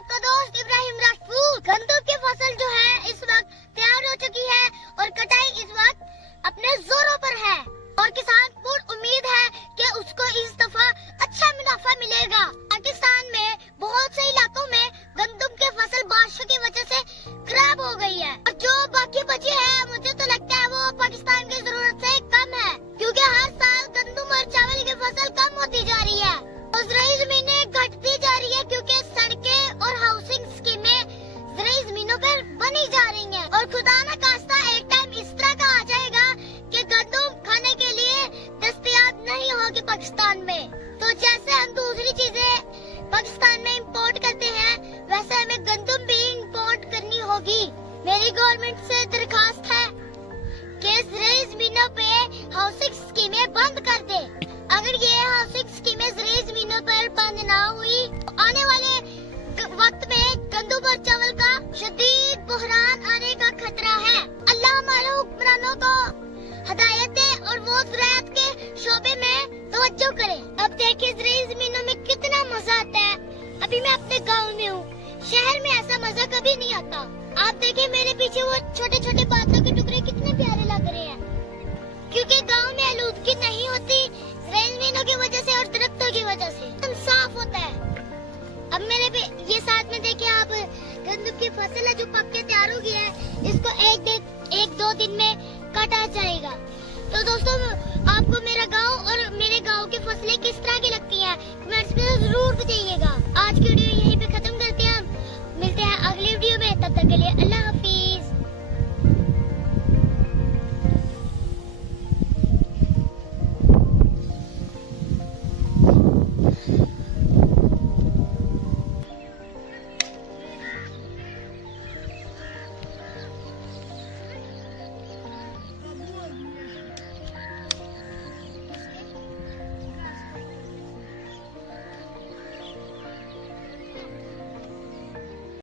आपका दोस्त इब्राहिम राजपूत। गंदम की फसल जो है इस वक्त तैयार हो चुकी है और कटाई इस वक्त अपने जोरों पर है और किसान पूर्ण उम्मीद है कि उसको इस दफा अच्छा मुनाफा मिलेगा। पाकिस्तान में बहुत से इलाकों में गंदम की फसल बारिशों की वजह से खराब हो गई है और जो बाकी बची है मुझे तो लगता है वो पाकिस्तान की जरूरत से कम है, क्योंकि हर साल गंदम और चावल की फसल कम होती जा रही है और ज़राई ज़मीनें घटती जा रही है, क्योंकि सड़कें और हाउसिंग स्कीमें ज़राई ज़मीनों पर बनी जा रही हैं और खुदा न खास्ता एक टाइम इस तरह का आ जाएगा कि गंदम खाने के लिए दस्तयाब नहीं होगी पाकिस्तान में। तो जैसे हम दूसरी चीजें पाकिस्तान में इंपोर्ट करते हैं वैसे हमें गंदम भी इंपोर्ट करनी होगी। मेरी गवर्नमेंट से दरखास्त है कि ज़राई ज़मीनों पे हाउसिंग स्कीमें बंद कर दे। अगर ये हाउसिंग स्कीमें ज़राई ज़मीनों पर बंद ना हुई तो आने वाले वक्त में गंदम और चावल का शदीद बहरान आने का खतरा है। अल्लाह हमारे हुक्मरानों को हदायत दे और वो ज़राअत के शोबे में तवज्जो करे। अब देखिए ज़राई ज़मीनों में कितना मजा आता है। अभी मैं अपने गाँव में हूँ, शहर में ऐसा मजा कभी नहीं आता। आप देखिए मेरे पीछे वो छोटे छोटे बादलों के टुकड़े कितने प्यारे लग रहे हैं, क्योंकि गांव में आलूदगी नहीं होती ज़राई ज़मीनों की वजह से और दरख्तों की वजह से एकदम साफ होता है। अब मेरे पे ये साथ में देखिए आप गंदम की फसल है जो पक के तैयार हो गई है, इसको एक दो दिन में काटा जाएगा। तो दोस्तों आपको मेरा गाँव और मेरे गाँव की फसलें किस तरह की लगती हैं कमेंट्स में जरूर बताइए।